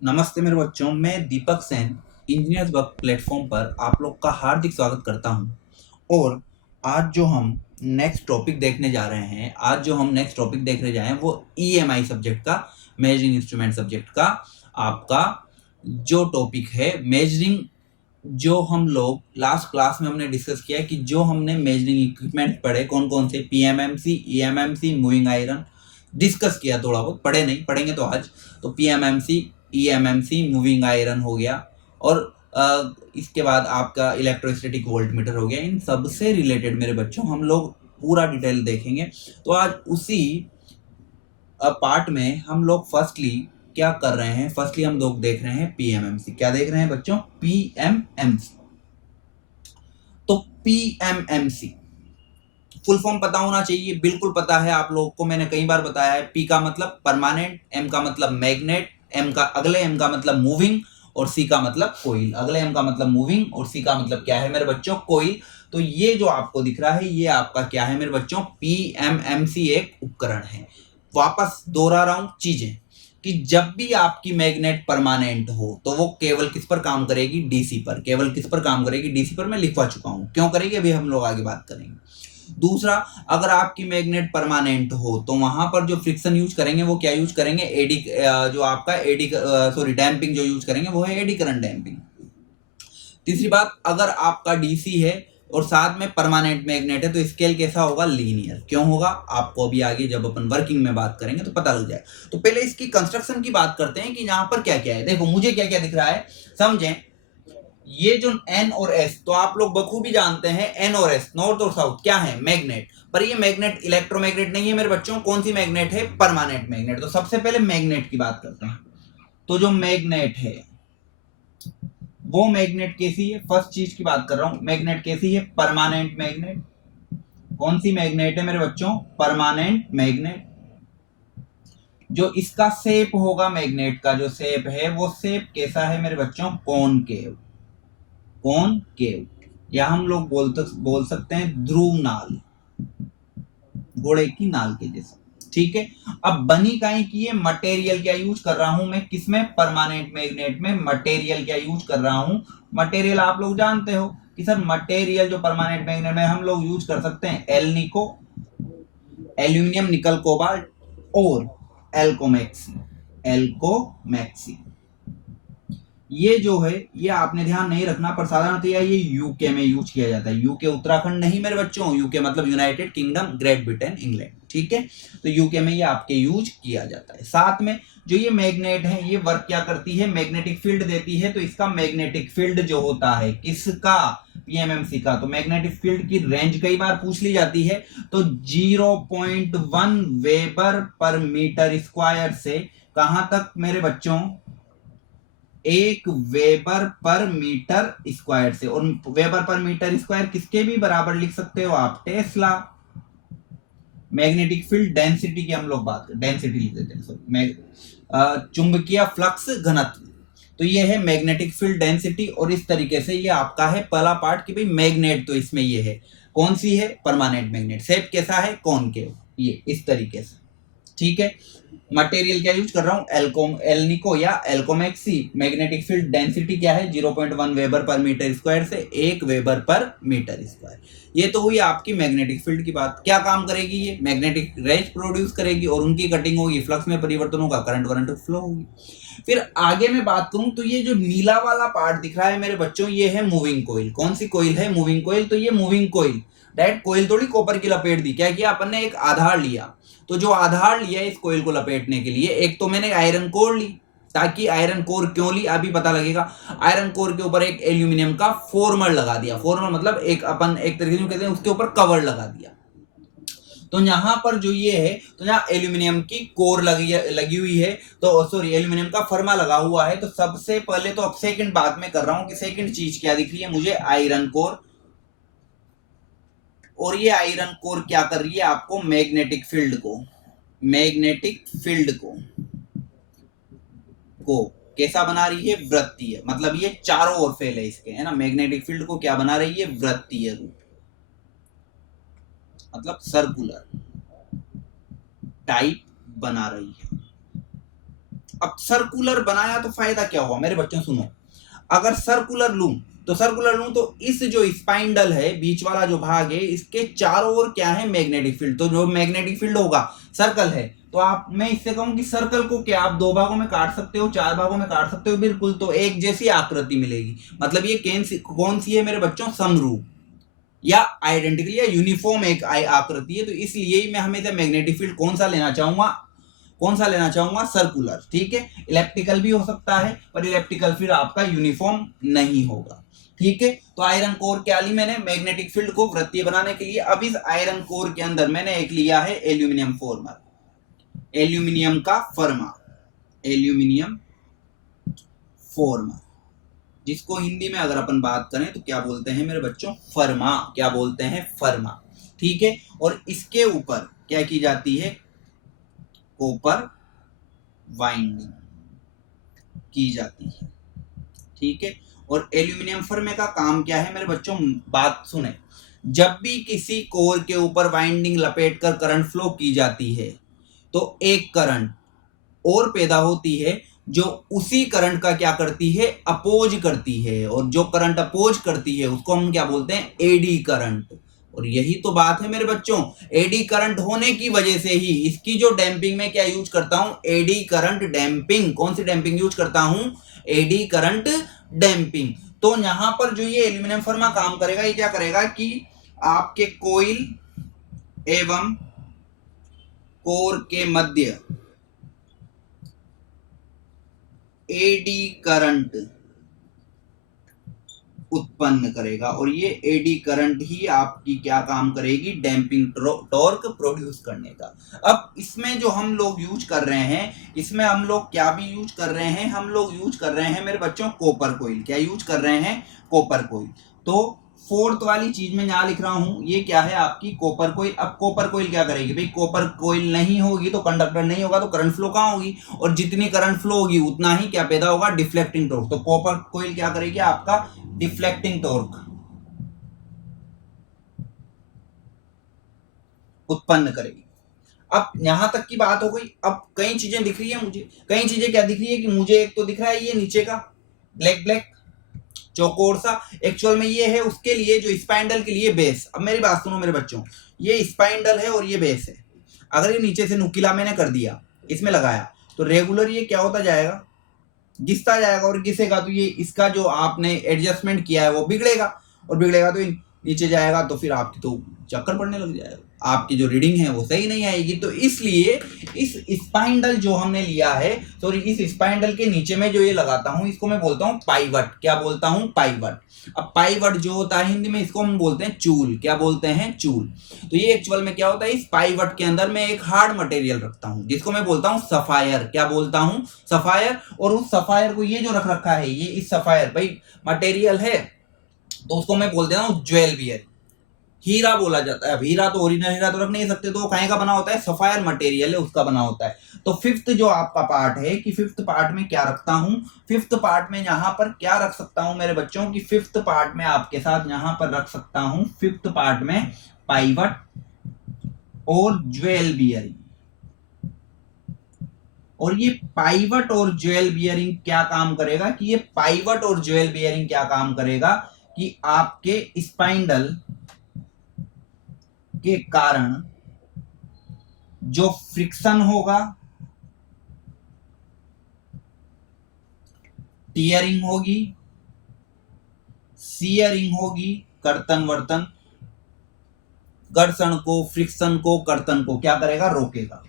नमस्ते मेरे बच्चों, मैं दीपक सेन इंजीनियर्स वर्क प्लेटफॉर्म पर आप लोग का हार्दिक स्वागत करता हूं। और आज जो हम नेक्स्ट टॉपिक देखने जा रहे हैं वो ईएमआई सब्जेक्ट का, मेजरिंग इंस्ट्रूमेंट सब्जेक्ट का आपका जो टॉपिक है मेजरिंग। जो हम लोग लास्ट क्लास में हमने डिस्कस किया कि जो हमने मेजरिंग इक्विपमेंट पढ़े कौन कौन से, PMMC, eMMC, moving iron discuss किया, थोड़ा बहुत पढ़े नहीं, पढ़ेंगे तो आज। तो पीएमएमसी, ईएमएमसी, मूविंग आयरन हो गया, और इसके बाद आपका इलेक्ट्रोस्टैटिक वोल्टमीटर हो गया। इन सब से रिलेटेड मेरे बच्चों हम लोग पूरा डिटेल देखेंगे। तो आज उसी पार्ट में हम लोग फर्स्टली क्या कर रहे हैं, फर्स्टली हम लोग देख रहे हैं पीएमएमसी। क्या देख रहे हैं बच्चों? पीएमएमसी। तो पीएमएमसी फुल फॉर्म पता होना चाहिए, बिल्कुल पता है आप लोगों को, मैंने कई बार बताया है। पी का मतलब परमानेंट, एम का मतलब मैग्नेट, अगले एम का मतलब मूविंग, और सी का मतलब कोइल। अगले एम का मतलब मूविंग और सी का मतलब क्या है मेरे बच्चों? कोइल। तो ये जो आपको दिख रहा है ये आपका क्या है मेरे बच्चों? पीएमएमसी एक उपकरण है। वापस दोहरा रहा हूं चीजें कि जब भी आपकी मैग्नेट परमानेंट हो तो वो केवल किस पर काम करेगी? डीसी पर। केवल किस पर काम करेगी? डीसी पर। मैं लिखवा चुका हूं, क्यों करेगी अभी हम लोग आगे बात करेंगे। दूसरा, अगर आपकी मैग्नेट परमानेंट हो तो वहां पर जो फ्रिक्शन यूज करेंगे वो क्या यूज करेंगे? एडी, जो आपका एडी सॉरी डैम्पिंग जो यूज करेंगे वो है एडी करंट डैम्पिंग। तीसरी बात, अगर आपका डीसी है और साथ में परमानेंट मैग्नेट है तो स्केल कैसा होगा? लीनियर। क्यों होगा? आपको अभी आगे जब अपन वर्किंग में बात करेंगे तो पता लग जाए। तो पहले इसकी कंस्ट्रक्शन की बात करते हैं कि यहाँ पर क्या क्या है। देखो मुझे क्या क्या दिख रहा है, समझें। ये जो एन और एस, तो आप लोग बखूबी जानते हैं एन और एस, नॉर्थ और साउथ, क्या है? मैग्नेट। पर ये मैग्नेट इलेक्ट्रोमैग्नेट नहीं है मेरे बच्चों। कौन सी मैग्नेट है? Permanent magnet. तो सबसे पहले मैग्नेट की बात करते हैं। तो जो मैग्नेट है वो मैग्नेट कैसी है? फर्स्ट चीज की बात कर रहा हूं, मैग्नेट कैसी है? Permanent magnet. कौन सी मैग्नेट है मेरे बच्चों? Permanent magnet. जो इसका शेप होगा, मैग्नेट का जो शेप है वो शेप कैसा है मेरे बच्चों? कॉनकेव। कॉनकेव, या हम लोग बोल सकते हैं ध्रुव नाल, घोड़े की नाल के जैसा। ठीक है। अब बनी काहे की है? मटेरियल क्या यूज कर रहा हूं मैं? किसमें? परमानेंट मैग्नेट में। मटेरियल क्या यूज कर रहा हूं? मटेरियल आप लोग जानते हो कि सर मटेरियल जो परमानेंट मैग्नेट में हम लोग यूज कर सकते हैं एलनिको, एल्यूमिनियम निकल कोबाल्ट, और एल्कोमैक्सी। एल्कोमैक्सी ये जो है ये आपने ध्यान नहीं रखना, पर साधारणतः ये यूके में यूज किया जाता है। यूके उत्तराखंड नहीं मेरे बच्चों, यूके मतलब United kingdom, great Britain, England. ठीक है। तो यूके में ये आपके यूज किया जाता है। साथ में जो ये मैग्नेट है ये वर्क क्या करती है? मैग्नेटिक फील्ड देती है। तो इसका मैग्नेटिक फील्ड जो होता है किसका? पीएमएमसी का। तो मैग्नेटिक फील्ड की रेंज कई बार पूछ ली जाती है। तो 0.1 वेबर पर मीटर स्क्वायर से कहां तक मेरे बच्चों? 1 वेबर पर मीटर स्क्वायर से। और वेबर पर मीटर स्क्वायर किसके भी बराबर लिख सकते हो आप? टेस्ला। मैग्नेटिक फील्ड डेंसिटी की हम लोग बात करें, डेंसिटी लिख देते हैं, सॉरी, चुंबकीय फ्लक्स घनत्व। तो ये है मैग्नेटिक फील्ड डेंसिटी। और इस तरीके से ये आपका है पहला पार्ट कि भाई मैग्नेट तो इसमें ये है, कौन सी है? Permanent magnet. शेप कैसा है? कॉनकेव। ये इस तरीके से। ठीक है। मटेरियल क्या यूज कर रहा हूं? एल्निको या एल्कोमैक्सी। मैग्नेटिक फील्ड डेंसिटी क्या है? 0.1 वेबर पर मीटर स्क्वायर से 1 वेबर पर मीटर स्क्वायर। ये तो हुई आपकी मैग्नेटिक फील्ड की बात। क्या काम करेगी? ये मैग्नेटिक रेज प्रोड्यूस करेगी और उनकी कटिंग होगी, फ्लक्स में परिवर्तन होगा, करंट फ्लो होगी। फिर आगे मैं बात करूं तो ये जो नीला वाला पार्ट दिख रहा है मेरे बच्चों ये है मूविंग कोइल। कौन सी कोइल है? Moving coil. तो ये मूविंग कोइल, डायरेक्ट कोइल थोड़ी कॉपर की लपेट दी। क्या किया अपन ने? एक आधार लिया। तो जो आधार लिया इस कोइल को लपेटने के लिए, एक तो मैंने आयरन कोर ली, ताकि आयरन कोर क्यों ली अभी पता लगेगा। आयरन कोर के ऊपर एक एल्यूमिनियम का फॉर्मर लगा दिया। फॉर्मर मतलब एक अपन एक तरीके से कहते हैं उसके ऊपर कवर लगा दिया। तो यहां पर जो ये है, तो यहाँ एल्यूमिनियम की कोर लगी हुई है, तो सॉरी एल्यूमिनियम का फर्मा लगा हुआ है। तो सबसे पहले तो अब सेकंड बात में कर रहा हूं कि सेकंड चीज क्या दिख रही है मुझे? Iron core. और ये आयरन कोर क्या कर रही है आपको? मैग्नेटिक फील्ड को, मैग्नेटिक फील्ड को कैसा बना रही है? वृत्तीय। मतलब ये चारों ओर फैले इसके, है ना। मैग्नेटिक फील्ड को क्या बना रही है? वृत्तीय रूप, मतलब सर्कुलर टाइप बना रही है। अब सर्कुलर बनाया तो फायदा क्या हुआ मेरे बच्चों, सुनो, अगर सर्कुलर लूं तो इस जो स्पाइंडल है, बीच वाला जो भाग है, इसके चारों ओर क्या है, मैग्नेटिक फील्ड। तो जो मैग्नेटिक फील्ड होगा, सर्कल है, तो आप, मैं इससे कहूं कि सर्कल को क्या आप 2 भागों में काट सकते हो, 4 भागों में काट सकते हो, बिल्कुल, तो एक जैसी आकृति मिलेगी। मतलब ये कौन सी है मेरे बच्चों, समरूप या आइडेंटिकल या यूनिफॉर्म एक आकृति है। तो इसलिए मैं हमेशा मैग्नेटिक फील्ड कौन सा लेना चाहूंगा, सर्कुलर। ठीक है, इलेप्टिकल भी हो सकता है, पर इलेप्टिकल फिर आपका यूनिफॉर्म नहीं होगा। ठीक है, तो आयरन कोर क्या ली मैंने, मैग्नेटिक फील्ड को वृत्तीय बनाने के लिए। अब इस आयरन कोर के अंदर मैंने एक लिया है एल्यूमिनियम फॉर्मर, जिसको हिंदी में अगर अपन बात करें तो क्या बोलते हैं मेरे बच्चों, फर्मा। ठीक है, और इसके ऊपर क्या की जाती है, कॉपर वाइंडिंग की जाती है। ठीक है, और एल्यूमिनियम फर्मे का काम क्या है मेरे बच्चों, बात सुने, जब भी किसी कोर के ऊपर वाइंडिंग लपेटकर करंट फ्लो की जाती है तो एक करंट और पैदा होती है जो उसी करंट का क्या करती है, अपोज करती है, और जो करंट अपोज करती है उसको हम क्या बोलते हैं, एडी करंट। और यही तो बात है मेरे बच्चों, एडी करंट होने की वजह से ही इसकी जो डैंपिंग में क्या यूज करता हूं, एडी करंट डैंपिंग। कौन सी डैंपिंग यूज करता हूं, एडी करंट डैंपिंग। तो यहां पर जो ये एल्यूमिनियम फर्मा काम करेगा, ये क्या करेगा कि आपके कोइल एवं कोर के मध्य एडी करंट उत्पन्न करेगा, और ये एडी करंट ही आपकी क्या काम करेगी, डैंपिंग टॉर्क प्रोड्यूस करने का। अब इसमें जो हम लोग यूज कर रहे हैं, इसमें हम लोग क्या भी यूज कर रहे हैं, हम लोग यूज कर रहे हैं मेरे बच्चों कॉपर कोइल। क्या यूज कर रहे हैं, कॉपर कोइल। तो फोर्थ वाली चीज में यहां लिख रहा हूं, ये क्या है आपकी कॉपर कोइल। अब कॉपर कोइल क्या करेगी भाई, कॉपर कोइल नहीं होगी तो कंडक्टर नहीं होगा, तो करंट फ्लो कहां होगी, और जितनी करंट फ्लो होगी उतना ही क्या पैदा होगा, डिफ्लेक्टिंग टॉर्क। तो कॉपर कोइल क्या करेगी, आपका डिफ्लेक्टिंग टॉर्क उत्पन्न करेगी। अब यहां तक की बात हो गई। अब कई चीजें दिख रही है मुझे, कई चीजें क्या दिख रही है कि मुझे एक तो दिख रहा है ये नीचे का ब्लैक चौकोर सा, एक्चुअल में ये है उसके लिए जो स्पाइंडल के लिए बेस। अब मेरी बात सुनो मेरे बच्चों, ये स्पाइंडल है और ये बेस है। अगर ये नीचे से नुकीला मैंने कर दिया, इसमें लगाया, तो रेगुलर ये क्या होता जाएगा, घिसता जाएगा, और घिसेगा तो ये इसका जो आपने एडजस्टमेंट किया है वो बिगड़ेगा, और बिगड़ेगा तो नीचे जाएगा, तो फिर आपकी तो चक्कर पड़ने लग जाएगा, आपकी जो रीडिंग है वो सही नहीं आएगी। तो इसलिए इस स्पाइंडल जो हमने लिया है, सॉरी इस स्पाइंडल के नीचे में जो ये लगाता हूं, इसको मैं बोलता हूं पाइवट। क्या बोलता हूं, पाइवट। अब पाइवट जो होता है हिंदी में, इसको हम बोलते हैं चूल। क्या बोलते हैं, चूल। तो ये एक्चुअल में क्या होता है, इस पाइवट के अंदर मैं एक हार्ड मटेरियल रखता हूं, जिसको मैं बोलता हूं सफायर। क्या बोलता हूं, सफायर। और उस सफायर को ये जो रख रखा है, ये इस सफायर भाई मटेरियल है, तो उसको मैं बोल देता हूं ज्वेल बियर, हीरा बोला जाता है। अब हीरा तो ओरिजिनल हीरा तो रख नहीं सकते, तो वो कहीं का बना होता है, सफायर मटेरियल है उसका बना होता है। तो फिफ्थ जो आपका पार्ट है, कि फिफ्थ पार्ट में क्या रखता हूं, फिफ्थ पार्ट में यहां पर क्या रख सकता हूं मेरे बच्चों, की फिफ्थ पार्ट में आपके साथ यहां पर रख सकता हूं, फिफ्थ पार्ट में पाइवट और ज्वेल बियरिंग। और ये पाइवट और ज्वेल बियरिंग क्या काम करेगा, कि ये पाइवट और ज्वेल बियरिंग क्या काम करेगा, कि आपके स्पाइंडल के कारण जो फ्रिक्शन होगा, टीयरिंग होगी, सीयरिंग होगी, कर्तन वर्तन, घर्षण को, फ्रिक्शन को, कर्तन को क्या करेगा, रोकेगा,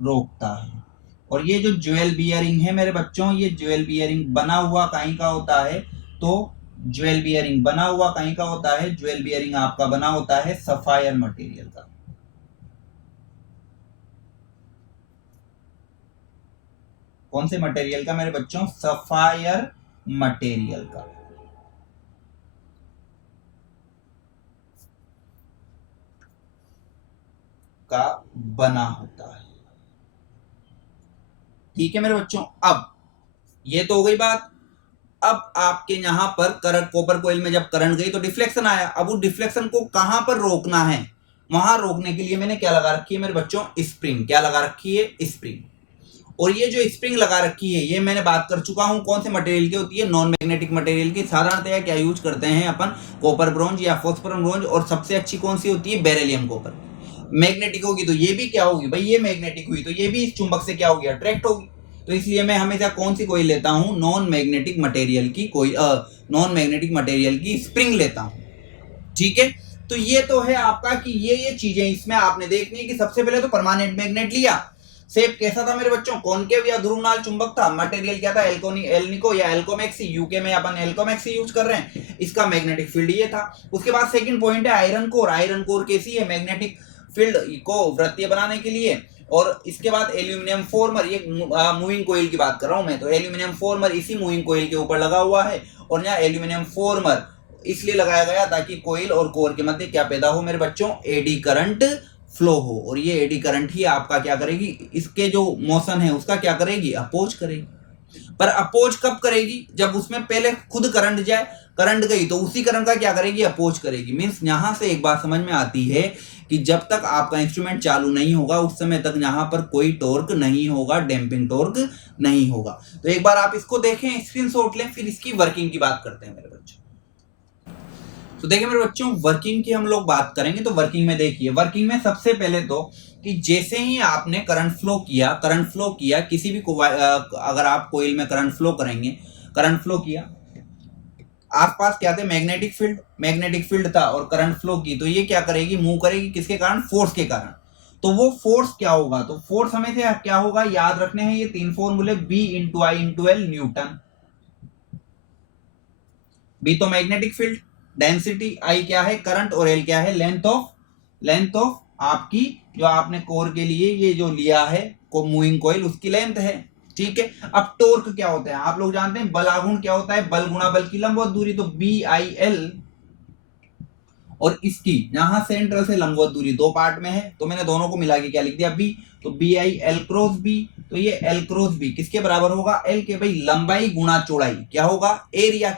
रोकता है। और ये जो ज्वेल बियरिंग है मेरे बच्चों, ये ज्वेल बियरिंग बना हुआ कहीं का होता है, तो ज्वेल बियरिंग बना हुआ कहीं का होता है, ज्वेल बियरिंग आपका बना होता है सफायर मटेरियल का। कौन से मटेरियल का मेरे बच्चों, सफायर मटेरियल का बना होता है। ठीक है मेरे बच्चों। अब ये तो हो गई बात। अब आपके यहां पर करंट, कॉपर कोइल में जब करंट गई तो डिफ्लेक्शन आया। अब उस डिफ्लेक्शन को कहां पर रोकना है, वहां रोकने के लिए मैंने क्या लगा रखी है मेरे बच्चों, स्प्रिंग। क्या लगा रखी है, स्प्रिंग। और ये जो स्प्रिंग लगा रखी है ये मैंने बात कर चुका हूं कौन से मटेरियल की होती है, नॉन मैग्नेटिक मटेरियल की। साधारणतया क्या यूज करते हैं अपन, कॉपर ब्रोंज या फॉस्फोरस ब्रोंज, और सबसे अच्छी कौन सी होती है, बेरिलियम कॉपर। मैग्नेटिक होगी तो ये भी क्या होगी भाई, ये मैग्नेटिक हुई तो ये भी इस चुंबक से क्या होगी, अट्रैक्ट होगी। तो इसलिए मैं हमेशा कौन सी कोई लेता हूं, नॉन मैग्नेटिक मटेरियल की कोई नॉन मैग्नेटिक मटेरियल की स्प्रिंग लेता हूं। ठीक है, तो ये तो है आपका कि ये चीजें इसमें आपने देखनी है कि सबसे पहले तो परमानेंट मैग्नेट लिया। शेप कैसा था मेरे बच्चों, कॉनकेव या ध्रुवनाल चुंबक था। मटेरियल क्या था, एल्निको या एल्कोमेक्सी, यूके में अपन एल्कोमेक्सी यूज कर रहे हैं। इसका मैग्नेटिक फील्ड ये था। उसके बाद सेकंड पॉइंट है आयरन कोर। आयरन कोर कैसी है, मैग्नेटिक फील्ड को वृत्तीय बनाने के लिए। और इसके बाद एल्यूमिनियम फॉर्मर, ये मूविंग कोयल की बात कर रहा हूं मैं, तो एल्यूमिनियम फॉर्मर इसी मूविंग कोयल के ऊपर लगा हुआ है। और यहाँ एल्यूमिनियम फॉर्मर इसलिए लगाया गया ताकि कोयल और कोर के मध्य क्या पैदा हो मेरे बच्चों, एडी करंट फ्लो हो। और ये एडी करंट ही आपका क्या करेगी, इसके जो मोशन है उसका क्या करेगी, अपोज करेगी। पर अपोज कब करेगी, जब उसमें पहले खुद करंट जाए, करंट गई तो उसी करंट का क्या करेगी, अपोज करेगी। मींस यहां से एक बात समझ में आती है कि जब तक आपका इंस्ट्रूमेंट चालू नहीं होगा उस समय तक यहां पर कोई टॉर्क नहीं होगा, डैम्पिंग टॉर्क नहीं होगा। तो एक बार आप इसको देखें, स्क्रीनशॉट लें, फिर इसकी वर्किंग की बात करते हैं मेरे बच्चों। तो देखिए मेरे बच्चों, वर्किंग की हम लोग बात करेंगे तो वर्किंग में देखिए, वर्किंग में सबसे पहले तो कि जैसे ही आपने करंट फ्लो किया किसी भी अगर आप कोयल में करंट फ्लो करेंगे, करंट फ्लो किया, आसपास क्या थे, मैग्नेटिक फील्ड था और करंट फ्लो की, तो ये क्या करेगी, मूव करेगी किसके कारण, फोर्स के कारण। तो वो फोर्स क्या होगा, तो फोर्स हमें से क्या होगा, याद रखने हैं ये तीन फॉर्मूले, बी इंटू आई इंटू एल न्यूटन। बी तो मैग्नेटिक फील्ड, डेंसिटी, आई क्या है करंट, और एल क्या है लेंथ ऑफ आपकी जो आपने कोर के लिए ये जो लिया है को मूविंग कॉइल, उसकी लेंथ है। ठीक है, अब टॉर्क क्या होता है, आप लोग जानते हैं बलागुण क्या होता है, बल गुणा बल की लंबवत दूरी, तो बी आई एल, और इसकी यहां सेंटर से लंबवत दूरी दो पार्ट में है, तो मैंने दोनों को मिला के क्या लिख दिया, बी, तो B I L cross B, तो ये एल क्रॉस बी किसके बराबर होगा, एल के, भाई लंबाई गुणा चौड़ाई, क्या होगा, एरिया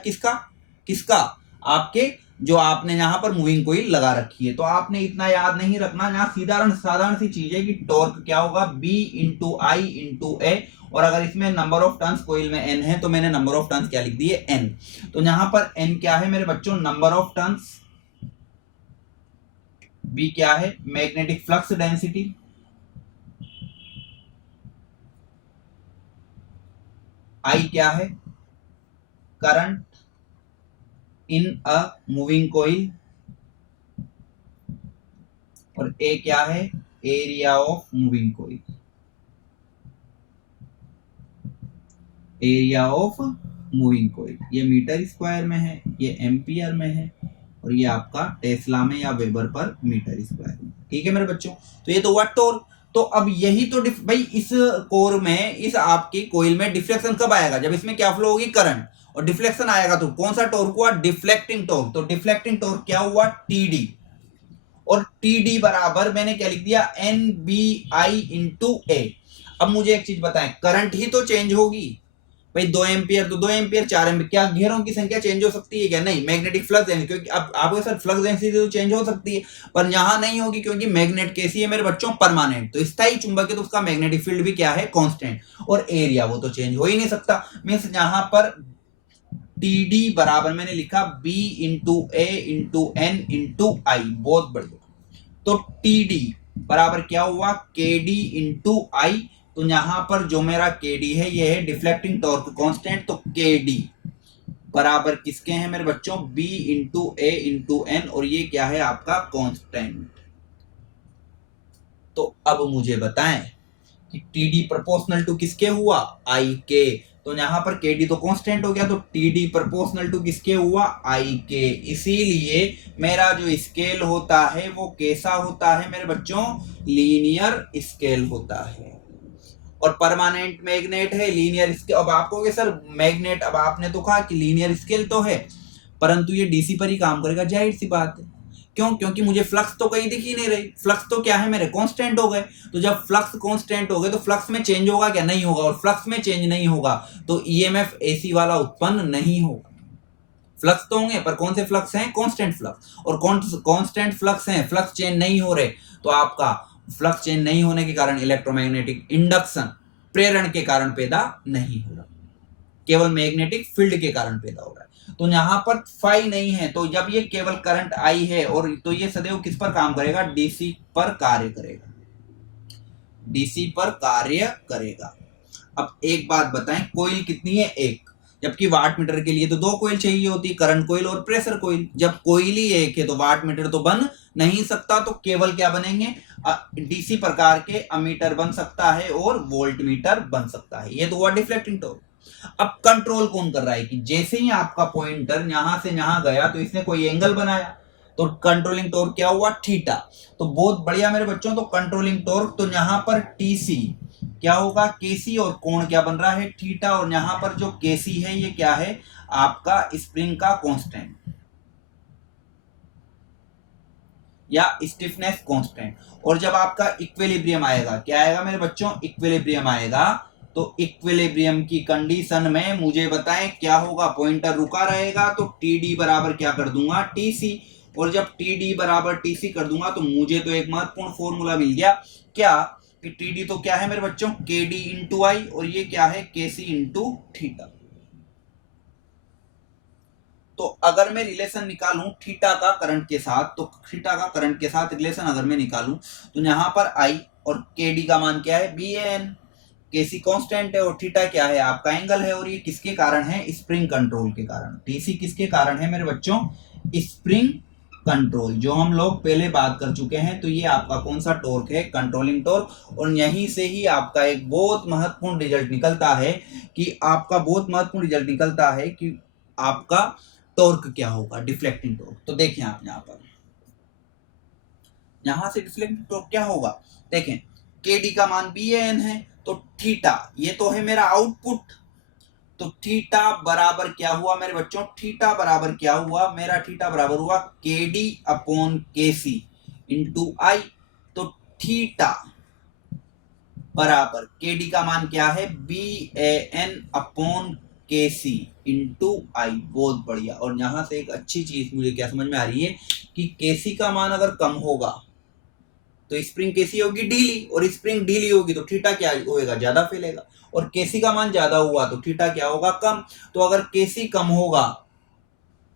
किसका आपके जो आपने यहां पर मूविंग कोइल लगा रखी है। तो आपने इतना याद नहीं रखना, यहां साधारण सी चीज है कि टॉर्क क्या होगा, बी इंटू आई इंटू ए, और अगर इसमें नंबर ऑफ टर्न्स कोइल में एन है तो मैंने नंबर ऑफ टर्न्स क्या लिख दिए, एन। तो यहां पर एन क्या है मेरे बच्चों, नंबर ऑफ टर्न्स, बी क्या है, मैग्नेटिक फ्लक्स डेंसिटी, आई क्या है, current in a moving coil, और ए क्या है, area of moving coil, area of moving coil. ये मीटर स्क्वायर में है, ये एम्पियर में है, और ये आपका टेस्ला में या वेबर पर मीटर स्क्वायर में। ठीक है मेरे बच्चों, तो ये तो हुआ टॉर्क। तो अब यही तो भाई इस कोर में, इस आपकी कोइल में डिफ्लेक्शन कब आएगा, जब इसमें क्या फ्लो होगी, करंट, और डिफ्लेक्शन आएगा तो कौन सा टॉर्क हुआ, डिफ्लेक्टिंग टॉर्क। तो डिफ्लेक्टिंग टॉर्क क्या हुआ, टीडी, और टीडी बराबर मैंने क्या लिख दिया, एन बी आई इंटू ए। अब मुझे एक चीज बताएं, करंट ही तो चेंज होगी भाई, 2 एम्पियर तो 2 एम्पियर, 4 एम्पियर, क्या घेरों की संख्या चेंज हो सकती है क्या, नहीं। मैग्नेटिक फ्लक्स डेंसिटी, क्योंकि अब आपके साथ फ्लक्स डेंसिटी तो चेंज हो सकती है पर यहां नहीं होगी, क्योंकि मैग्नेट कैसी है मेरे बच्चों, परमानेंट। तो स्थायी चुंबक है तो उसका मैग्नेटिक फील्ड भी क्या है, कांस्टेंट, और एरिया वो तो चेंज हो ही नहीं सकता। मींस यहां पर टीडी बराबर मैंने लिखा बी इंटू ए इंटू एन इंटू आई, बहुत बढ़िया। तो टीडी बराबर क्या हुआ, केडी इंटू आई। तो यहां पर जो मेरा केडी है ये है डिफ्लेक्टिंग टॉर्क कांस्टेंट, तो केडी बराबर किसके हैं मेरे बच्चों, बी इंटू ए इंटू एन, और ये क्या है आपका कांस्टेंट। तो अब मुझे बताएं कि टीडी प्रोपोर्शनल टू किसके हुआ, आई के। तो यहां पर केडी तो कांस्टेंट हो गया, तो टीडी प्रोपोर्शनल टू किसके हुआ, आई के। इसीलिए मेरा जो स्केल होता है वो कैसा होता है मेरे बच्चों, लीनियर स्केल होता है। और परमानेंट मैग्नेट है, लीनियर स्केल। अब आपको कि सर मैग्नेट, अब आपने तो कहा कि लीनियर स्केल तो है परंतु ये डीसी पर ही काम करेगा, जाहिर सी बात है। क्यों, क्योंकि मुझे फ्लक्स तो कहीं दिख ही नहीं रही, फ्लक्स तो क्या है मेरे, कांस्टेंट हो गए। तो जब फ्लक्स कांस्टेंट हो गए तो फ्लक्स में चेंज होगा क्या, नहीं होगा। और फ्लक्स में चेंज नहीं होगा तो ईएमएफ एसी वाला उत्पन्न नहीं होगा। फ्लक्स तो होंगे पर कौन से फ्लक्स हैं, कांस्टेंट फ्लक्स, और कांस्टेंट फ्लक्स हैं, फ्लक्स चेंज नहीं हो रहे, तो आपका फ्लक्स चेंज नहीं होने के कारण इलेक्ट्रोमैग्नेटिक इंडक्शन प्रेरण के कारण पैदा नहीं हो रहा, केवल मैग्नेटिक फील्ड के कारण पैदा हो रहा है। तो यहाँ पर फाई नहीं है, तो जब ये केवल करंट आई है और तो ये सदैव किस पर काम करेगा, डीसी पर कार्य करेगा, डीसी पर कार्य करेगा। अब एक बात बताएं, कोइल कितनी है, एक, जबकि वाट मीटर के लिए तो दो कोइल चाहिए होती, करंट कोइल और प्रेशर कोइल। जब कोइल ही एक है तो वाट मीटर तो बन नहीं सकता, तो केवल क्या बनेंगे, डीसी प्रकार के अमीटर बन सकता है और वोल्ट मीटर बन सकता है। ये तो हुआ डिफ्लेक्टिंग टॉर्क। अब कंट्रोल कौन कर रहा है कि जैसे ही आपका पॉइंटर यहां से यहां गया तो इसने कोई एंगल बनाया, तो कंट्रोलिंग टॉर्क क्या हुआ, थीटा। तो बहुत बढ़िया मेरे बच्चों, तो कंट्रोलिंग टॉर्क तो यहां पर टीसी क्या होगा, केसी, और कोण क्या बन रहा है, थीटा। और यहां पर जो केसी है ये क्या है, आपका स्प्रिंग का कांस्टेंट या स्टिफनेस कांस्टेंट। और जब आपका इक्विलिब्रियम आएगा, क्या आएगा मेरे बच्चों, इक्विलिब्रियम आएगा, तो इक्विलिब्रियम की कंडीशन में मुझे बताएं क्या होगा, पॉइंटर रुका रहेगा तो टीडी बराबर क्या कर दूंगा, टीसी। और जब टीडी बराबर टीसी कर दूंगा तो मुझे तो एक महत्वपूर्ण फॉर्मूला मिल गया, क्या कि टीडी तो क्या है मेरे बच्चों, केडी इंटू आई, और ये क्या है, केसी इंटू थीटा। तो अगर मैं रिलेशन निकालूं थीटा का करंट के साथ, तो थीटा का करंट के साथ रिलेशन अगर मैं निकालूं तो यहां पर आई और केडी का मान क्या है, बी एन, केसी कांस्टेंट है और थीटा क्या है, आपका एंगल है। और ये किसके कारण है, स्प्रिंग कंट्रोल के कारण। टीसी किसके कारण है मेरे बच्चों, स्प्रिंग कंट्रोल, जो हम लोग पहले बात कर चुके हैं। तो ये आपका कौन सा टॉर्क है, कंट्रोलिंग टॉर्क। और यहीं से ही आपका एक बहुत महत्वपूर्ण रिजल्ट निकलता है कि आपका टॉर्क क्या होगा, डिफ्लेक्टिंग टॉर्क। तो देखें आप यहां पर, यहां से डिफ्लेक्टिंग टॉर्क क्या होगा, देखें केडी का मान बी एन है, तो थीटा ये तो है मेरा आउटपुट, तो थीटा बराबर क्या हुआ मेरे बच्चों, थीटा बराबर क्या हुआ मेरा, थीटा बराबर हुआ केडी अपॉन केसी इंटू आई। तो थीटा बराबर केडी का मान क्या है, B A N upon KC into आई। बहुत बढ़िया। और यहां से एक अच्छी चीज मुझे क्या समझ में आ रही है कि केसी का मान अगर कम होगा तो स्प्रिंग केसी होगी ढीली, और स्प्रिंग ढीली होगी तो थीटा क्या होएगा, ज्यादा फैलेगा। और केसी का मान ज्यादा हुआ तो थीटा क्या होगा, कम। तो अगर केसी कम होगा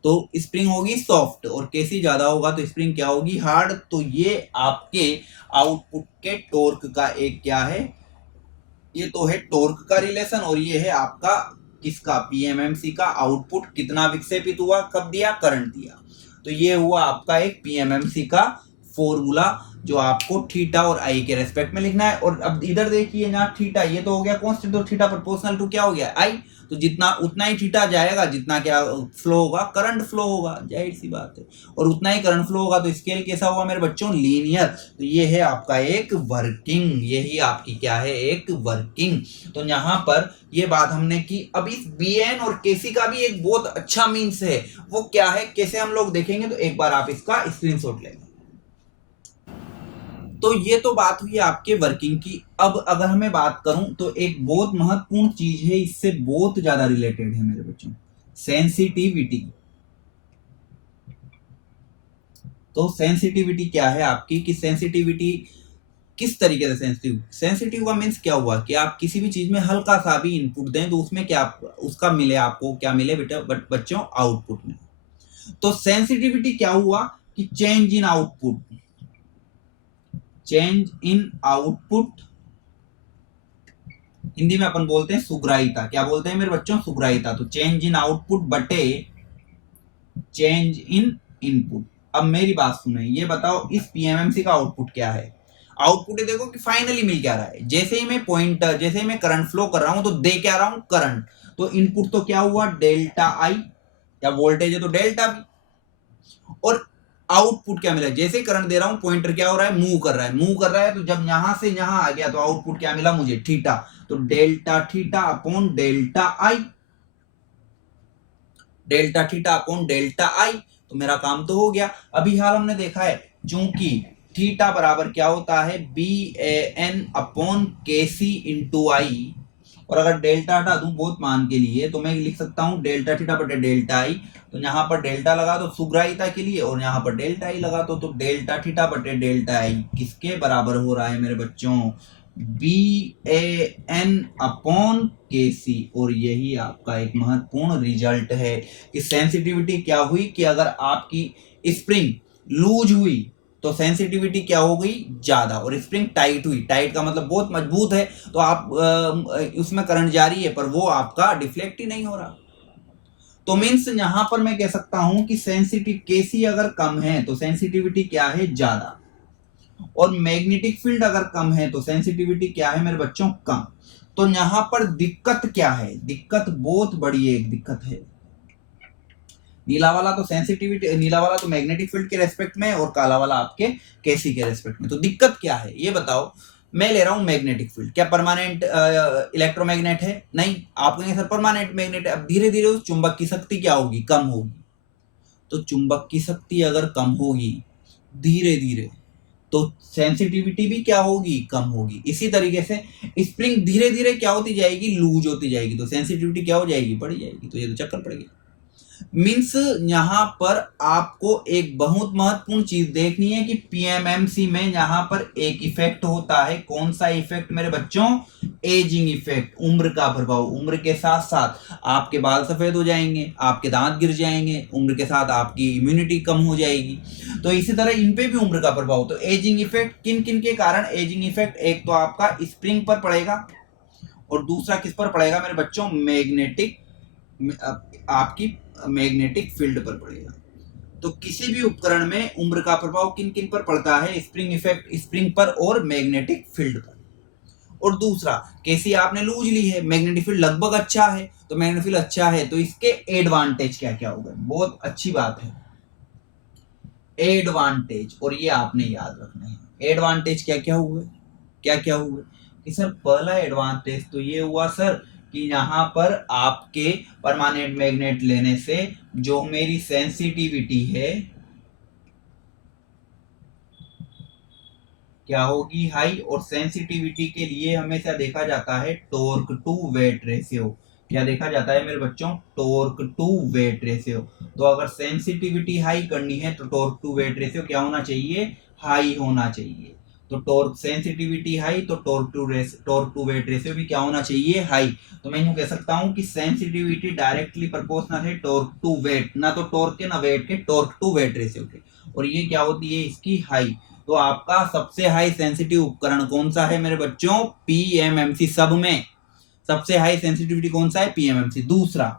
तो स्प्रिंग होगी सॉफ्ट, और केसी ज्यादा होगा तो स्प्रिंग क्या होगी, हार्ड। तो ये आपके आउटपुट के टॉर्क का एक क्या है, ये तो है टॉर्क का रिलेशन, और ये है आपका किसका, पीएमएमसी का आउटपुट कितना विक्षेपित हुआ, कब दिया, करंट दिया। तो ये हुआ आपका एक पीएमएमसी का फॉर्मूला, जो आपको थीटा और आई के रेस्पेक्ट में लिखना है। और अब इधर देखिए ना, थीटा ये तो हो गया कांस्टेंट, तो थीटा प्रोपोर्शनल टू क्या हो गया, आई। तो जितना उतना ही थीटा जाएगा, जितना क्या फ्लो होगा, करंट फ्लो होगा, जाहिर सी बात है। और उतना ही करंट फ्लो होगा, तो स्केल कैसा हुआ मेरे बच्चों, लीनियर। तो ये है आपका एक वर्किंग, यही आपकी क्या है, एक वर्किंग। तो यहाँ पर ये बात हमने की। अब इस बीएन और केसी का भी एक बहुत अच्छा मीन्स है, वो क्या है, कैसे हम लोग देखेंगे, तो एक बार आप इसका स्क्रीनशॉट लें। तो ये तो बात हुई आपके वर्किंग की। अब अगर हमें बात करूं तो एक बहुत महत्वपूर्ण चीज है, इससे बहुत ज्यादा रिलेटेड है मेरे बच्चों, सेंसिटिविटी। तो सेंसिटिविटी क्या है आपकी, कि सेंसिटिविटी किस तरीके से सेंसिटिव का मीन्स क्या हुआ, कि आप किसी भी चीज में हल्का सा भी इनपुट दें तो उसमें क्या उसका मिले, आपको क्या मिले बेटा बच्चों, आउटपुट में। तो सेंसिटिविटी क्या हुआ कि change in output, change in output Hindi में अपन बोलते हैं सुग्राहिता। क्या बोलते हैं मेरे बच्चों, सुग्राहिता। तो चेंज इन आउटपुट बटे चेंज इन इनपुट। अब मेरी बात सुने, ये बताओ इस पीएमएमसी का आउटपुट क्या है, आउटपुट है देखो कि फाइनली मिल क्या रहा है। जैसे ही मैं पॉइंटर, जैसे ही मैं करंट फ्लो कर रहा हूं तो दे क्या रहा हूं, करंट। तो इनपुट तो क्या हुआ, डेल्टा आई, या वोल्टेज है तो डेल्टा भी। और आउटपुट क्या मिला, जैसे करंट दे रहा हूं पॉइंटर क्या हो रहा है, मूव कर रहा है। तो जब यहां से यहां आ गया तो आउटपुट क्या मिला मुझे, थीटा। तो डेल्टा थीटा अपॉन डेल्टा आई, डेल्टा थीटा अपॉन डेल्टा आई। तो मेरा काम तो हो गया। अभी हाल हमने देखा है, चूंकि थीटा बराबर क्या होता है, बी ए एन अपॉन के सी इंटू आई। और अगर डेल्टा हटा दूं बहुत मान के लिए, तो मैं लिख सकता हूं डेल्टा थीटा बटे डेल्टा आई। तो यहाँ पर डेल्टा लगा तो सुग्राहिता के लिए, और यहाँ पर डेल्टा आई लगा तो डेल्टा थीटा बटे डेल्टा आई किसके बराबर हो रहा है मेरे बच्चों, BAN अपॉन KC। और यही आपका एक महत्वपूर्ण रिजल्ट है कि सेंसिटिविटी क्या हुई कि अगर आपकी स्प्रिंग लूज हुई तो सेंसिटिविटी क्या हो गई ज्यादा, और स्प्रिंग टाइट हुई, टाइट का मतलब बहुत मजबूत है, तो आप उसमें करंट जारी है पर वो आपका डिफ्लेक्ट ही नहीं हो रहा। तो मीन्स यहां पर मैं कह सकता हूं कि सेंसिटिव केसी अगर कम है तो सेंसिटिविटी क्या है ज्यादा, और मैग्नेटिक फील्ड अगर कम है तो सेंसिटिविटी क्या है मेरे बच्चों कम। तो यहां पर दिक्कत क्या है, दिक्कत बहुत बड़ी एक दिक्कत है। नीला वाला तो सेंसिटिविटी, नीला वाला तो मैग्नेटिक फील्ड के रेस्पेक्ट में और काला वाला आपके केसी के रेस्पेक्ट में। तो दिक्कत क्या है ये बताओ। मैं ले रहा हूं मैग्नेटिक फील्ड, क्या परमानेंट इलेक्ट्रोमैग्नेट है? नहीं। आप कहेंगे सर परमानेंट मैग्नेट है। अब धीरे धीरे उस चुंबक की शक्ति क्या होगी, कम होगी। तो चुंबक की शक्ति अगर कम होगी धीरे धीरे तो सेंसिटिविटी भी क्या होगी, कम होगी। इसी तरीके से स्प्रिंग धीरे धीरे क्या होती जाएगी, लूज होती जाएगी, तो सेंसिटिविटी क्या हो जाएगी, बढ़ जाएगी। तो ये तो चक्कर पड़ गया। मीन्स यहां पर आपको एक बहुत महत्वपूर्ण चीज देखनी है कि पीएमएमसी में यहां पर एक इफेक्ट होता है। कौन सा इफेक्ट मेरे बच्चों, एजिंग इफेक्ट, उम्र का प्रभाव। उम्र के साथ साथ आपके बाल सफेद हो जाएंगे, आपके दांत गिर जाएंगे, उम्र के साथ आपकी इम्यूनिटी कम हो जाएगी। तो इसी तरह इन पे भी उम्र का प्रभाव। तो एजिंग इफेक्ट किन किन के कारण एजिंग इफेक्ट, एक तो आपका स्प्रिंग पर पड़ेगा और दूसरा किस पर पड़ेगा मेरे बच्चों, मैग्नेटिक, आपकी मैग्नेटिक फील्ड पर पड़ेगा। तो किसी भी उपकरण में उम्र का प्रभाव किन किन पर पड़ता है, स्प्रिंग इफेक्ट, स्प्रिंग पर और मैग्नेटिक फील्ड पर। और दूसरा, कैसी आपने लूज ली है, मैग्नेटिक फील्ड लगभग अच्छा है, तो मैग्नेटिक फील्ड अच्छा है तो इसके एडवांटेज क्या क्या होगा, बहुत अच्छी बात है। एडवांटेज, और ये आपने याद रखना है, एडवांटेज क्या क्या हुए, क्या क्या हुए कि सर पहला एडवांटेज तो ये हुआ सर कि यहाँ पर आपके परमानेंट मैग्नेट लेने से जो मेरी सेंसिटिविटी है क्या होगी, हाई। और सेंसिटिविटी के लिए हमेशा देखा जाता है टॉर्क टू वेट रेशियो। क्या देखा जाता है मेरे बच्चों, टॉर्क टू वेट रेशियो। तो अगर सेंसिटिविटी हाई करनी है तो टॉर्क टू वेट रेशियो क्या होना चाहिए, हाई होना चाहिए। तो टॉर्क सेंसिटिविटी हाई तो टॉर्क टू वेट रेशियो भी क्या होना चाहिए, हाई। तो मैं यूं कह सकता हूं कि सेंसिटिविटी डायरेक्टली प्रोपोर्शनल है टॉर्क टू वेट, ना तो टॉर्क के ना वेट के, टॉर्क टू वेट रेशियो के। और ये क्या होती है इसकी, हाई। तो आपका सबसे हाई सेंसिटिव उपकरण कौन सा है मेरे बच्चों, पीएमएमसी। सब में सबसे हाई सेंसिटिविटी कौन सा है, पीएमएमसी। दूसरा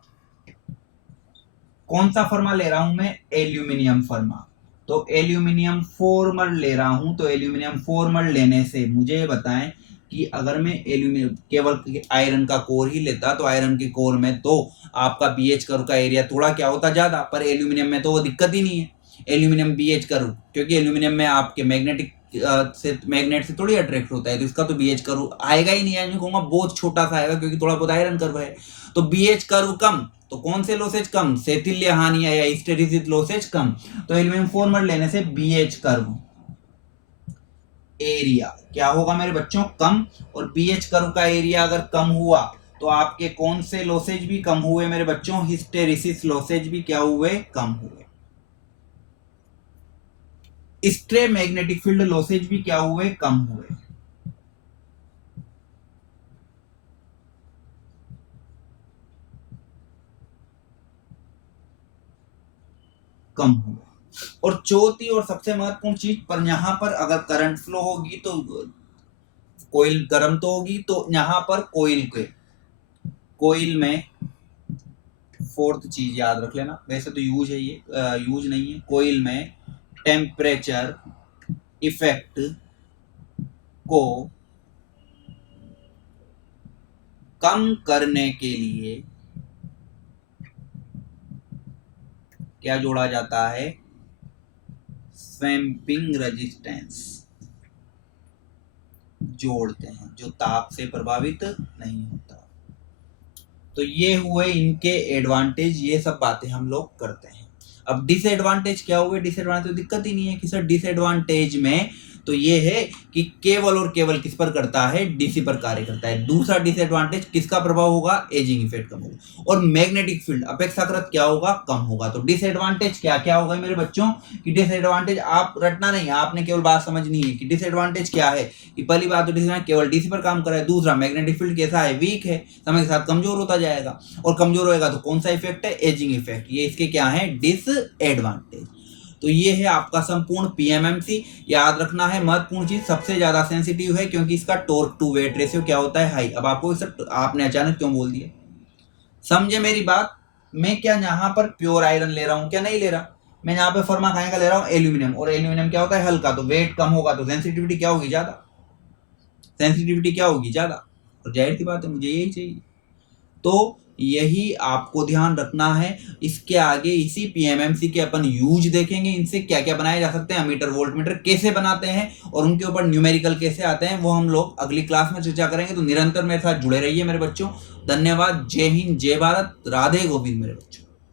कौन सा फर्मा ले रहा हूं मैं, एल्यूमिनियम फर्मा। तो एल्यूमिनियम फॉर्मल ले रहा हूं। तो एल्यूमिनियम फॉर्मल लेने से मुझे बताएं कि अगर मैं एल्यूमिनियम केवल आयरन का कोर ही लेता तो आयरन के कोर में तो आपका बीएच कर्व का एरिया थोड़ा क्या होता ज्यादा, पर एल्यूमिनियम में तो वो दिक्कत ही नहीं है। एल्यूमिनियम बीएच कर्व, क्योंकि एल्यूमिनियम में आपके मैग्नेटिक से मैग्नेट से थोड़ी अट्रैक्ट होता है, तो इसका तो बीएच कर्व आएगा ही नहीं है। मैं कहूंगा बहुत छोटा सा आएगा क्योंकि थोड़ा बहुत आयरन कर्व है। तो बीएच कर्व कम, तो कौन से लॉसेज कम, सेथिल्य हानि या हिस्टेरिसिस लॉसेज कम। तो एल्यूमिनियम फॉर्मल लेने से बीएच कर्व एरिया क्या होगा मेरे बच्चों, कम। और बीएच कर्व का एरिया अगर कम हुआ तो आपके कौन से लॉसेज भी कम हुए मेरे बच्चों, हिस्टेरिसिस लॉसेज भी क्या हुए, कम हुए। स्ट्रे मैग्नेटिक फील्ड लॉसेज भी क्या हुए, कम हुए। कम हुए। और चौथी और सबसे महत्वपूर्ण चीज, पर यहां पर अगर करंट फ्लो होगी तो कोयल गर्म तो होगी, तो यहां पर कोयल में फोर्थ चीज याद रख लेना, वैसे तो यूज है ये, यूज नहीं है। कोयल में टेम्परेचर इफेक्ट को कम करने के लिए क्या जोड़ा जाता है, स्वैम्पिंग रेजिस्टेंस जोड़ते हैं, जो ताप से प्रभावित नहीं होता। तो ये हुए इनके एडवांटेज, ये सब बातें हम लोग करते हैं। अब डिसएडवांटेज क्या हुए, डिसएडवांटेज तो दिक्कत ही नहीं है कि सर डिसएडवांटेज में तो ये है कि केवल और केवल किस पर करता है, डीसी पर कार्य करता है। दूसरा डिसएडवांटेज किसका प्रभाव होगा, एजिंग इफेक्ट कम होगा। और मैग्नेटिक फील्ड अपेक्षाकृत क्या होगा, कम होगा। तो डिसएडवांटेज क्या क्या होगा मेरे बच्चों कि डिसएडवांटेज आप रटना नहीं, आपने केवल बात समझनी है कि डिसएडवांटेज क्या है। कि पहली बात तो डिसएडवांटेज केवल डीसी पर काम कर रहा है। दूसरा मैग्नेटिक फील्ड कैसा है, वीक है, समय के साथ कमजोर होता जाएगा, और कमजोर होएगा तो कौन सा इफेक्ट है, एजिंग इफेक्ट। ये इसके क्या है, डिसएडवांटेज। तो ये है आपका संपूर्ण पीएमएमसी। याद रखना है महत्वपूर्ण चीज, सबसे ज्यादा सेंसिटिव है क्योंकि इसका टॉर्क टू वेट रेशियो क्या होता है, हाई। अब आपको आपने अचानक क्यों बोल दिया, समझे मेरी बात। मैं क्या यहाँ पर प्योर आयरन ले रहा हूँ, क्या नहीं ले रहा, मैं यहाँ पे फर्माखाने का ले रहा हूँ एल्यूमिनियम, और एल्यूमिनियम क्या होता है, हल्का, तो वेट कम होगा तो सेंसिटिविटी क्या होगी, ज्यादा। सेंसिटिविटी क्या होगी, ज्यादा। और जाहिर सी बात है मुझे यही चाहिए। तो यही आपको ध्यान रखना है। इसके आगे इसी पीएमएमसी के अपन यूज देखेंगे, इनसे क्या क्या बनाए जा सकते हैं, अमीटर वोल्ट मीटर कैसे बनाते हैं, और उनके ऊपर न्यूमेरिकल कैसे आते हैं, वो हम लोग अगली क्लास में चर्चा करेंगे। तो निरंतर मेरे साथ जुड़े रहिए मेरे बच्चों। धन्यवाद। जय हिंद, जय भारत, राधे गोविंद मेरे बच्चों।